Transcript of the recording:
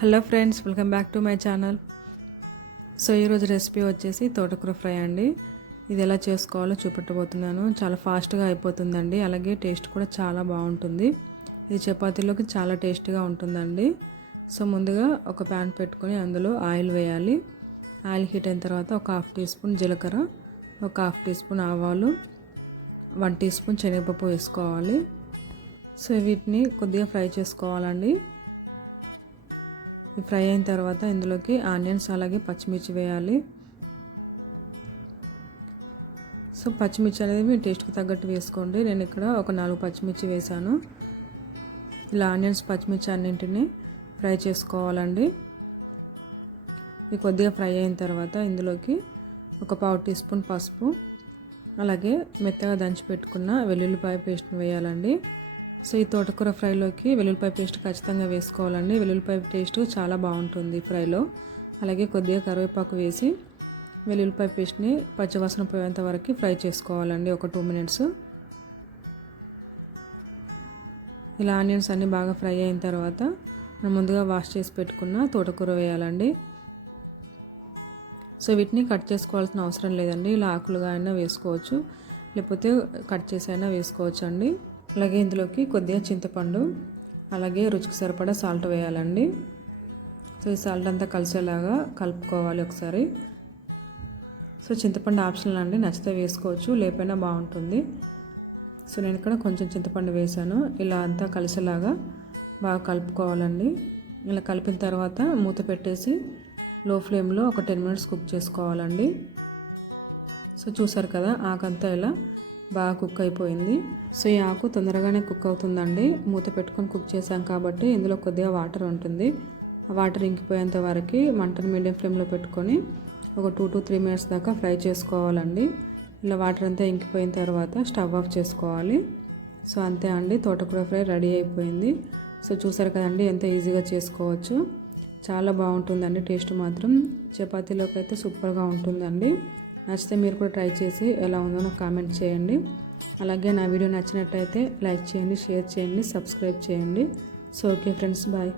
Hello friends, welcome back to my channel. So ఈరోజు recipe వచ్చేసి తోటకూర ఫ్రై అండి. ఇది ఎలా చేసుకోవాలో చూపెట్టబోతున్నాను. చాలా ఫాస్ట్గా అయిపోతుందండి, అలాగే టేస్ట్ కూడా చాలా బాగుంటుంది. ఇది చపాతీలోకి చాలా టేస్టీగా ఉంటుందండి. సో ముందుగా ఒక ప్యాన్ పెట్టుకొని అందులో ఆయిల్ వేయాలి. ఆయిల్ హీట్ అయిన తర్వాత ఒక 1/2 టీ స్పూన్ జీలకర్ర, ఒక 1/2 టీ స్పూన్ ఆవాలు, 1 టీ స్పూన్ శనగపప్పు వేసుకోవాలి. సో వీటిని కొద్దిగా ఫ్రై చేసుకోవాలండి. ఫ్రై అయిన తర్వాత ఇందులోకి ఆనియన్స్ అలాగే పచ్చిమిర్చి వేయాలి. సో పచ్చిమిర్చి అనేది మీ టేస్ట్కి తగ్గట్టు వేసుకోండి. నేను ఇక్కడ ఒక 4 పచ్చిమిర్చి వేసాను. ఇలా ఆనియన్స్ పచ్చిమిర్చి అన్నింటినీ ఫ్రై చేసుకోవాలండి. ఇది కొద్దిగా ఫ్రై అయిన తర్వాత ఇందులోకి ఒక 1/4 టీ స్పూన్ పసుపు, అలాగే మెత్తగా దంచి పెట్టుకున్న వెల్లుల్లిపాయ పేస్ట్ని వేయాలండి. సో ఈ తోటకూర ఫ్రైలోకి వెల్లుల్లిపాయ పేస్ట్ ఖచ్చితంగా వేసుకోవాలండి. వెల్లుల్లిపాయ టేస్ట్ చాలా బాగుంటుంది ఫ్రైలో. అలాగే కొద్దిగా కరివేపాకు వేసి వెల్లుల్లిపాయ పేస్ట్ని పచ్చివాసన పోయేంత వరకు ఫ్రై చేసుకోవాలండి, ఒక 2 మినిట్స్. ఇలా ఆనియన్స్ అన్నీ బాగా ఫ్రై అయిన తర్వాత మనం ముందుగా వాష్ చేసి పెట్టుకున్న తోటకూర వేయాలండి. సో వీటిని కట్ చేసుకోవాల్సిన అవసరం లేదండి. ఇలా ఆకులుగా అయినా వేసుకోవచ్చు, లేకపోతే కట్ చేసి అయినా వేసుకోవచ్చు అండి. అలాగే ఇందులోకి కొద్దిగా చింతపండు, అలాగే రుచికి సరిపడా సాల్ట్ వేయాలండి. సో ఈ సాల్ట్ అంతా కలిసేలాగా కలుపుకోవాలి ఒకసారి. సో చింతపండు ఆప్షనల్ అండి, నచ్చితే వేసుకోవచ్చు, లేకపోయినా బాగుంటుంది. సో నేను ఇక్కడ కొంచెం చింతపండు వేసాను. ఇలా అంతా కలిసేలాగా బాగా కలుపుకోవాలండి. ఇలా కలిపిన తర్వాత మూత పెట్టేసి లో ఫ్లేమ్లో ఒక 10 మినిట్స్ కుక్ చేసుకోవాలండి. సో చూసారు కదా, ఆకంతా ఇలా బాగా కుక్ అయిపోయింది. సో ఈ ఆకు తొందరగానే కుక్ అవుతుందండి. మూత పెట్టుకొని కుక్ చేసాం కాబట్టి ఇందులో కొద్దిగా వాటర్ ఉంటుంది. ఆ వాటర్ ఇంకిపోయేంత వరకు మంటను మీడియం ఫ్లేమ్లో పెట్టుకొని ఒక 2 to 3 మినిట్స్ దాకా ఫ్రై చేసుకోవాలండి. ఇలా వాటర్ అంతా ఇంకిపోయిన తర్వాత స్టవ్ ఆఫ్ చేసుకోవాలి. సో అంతే అండి, తోటకూర ఫ్రై రెడీ అయిపోయింది. సో చూసారు కదండి, ఎంత ఈజీగా చేసుకోవచ్చు. చాలా బాగుంటుందండి, టేస్ట్ మాత్రం చపాతీలోకి అయితే సూపర్గా ఉంటుందండి. నచ్చితే మీరు కూడా ట్రై చేసి ఎలా ఉందో నాకు కామెంట్ చేయండి. అలాగే నా వీడియో నచ్చినట్టయితే లైక్ చేయండి, షేర్ చేయండి, సబ్స్క్రైబ్ చేయండి. So okay friends, bye.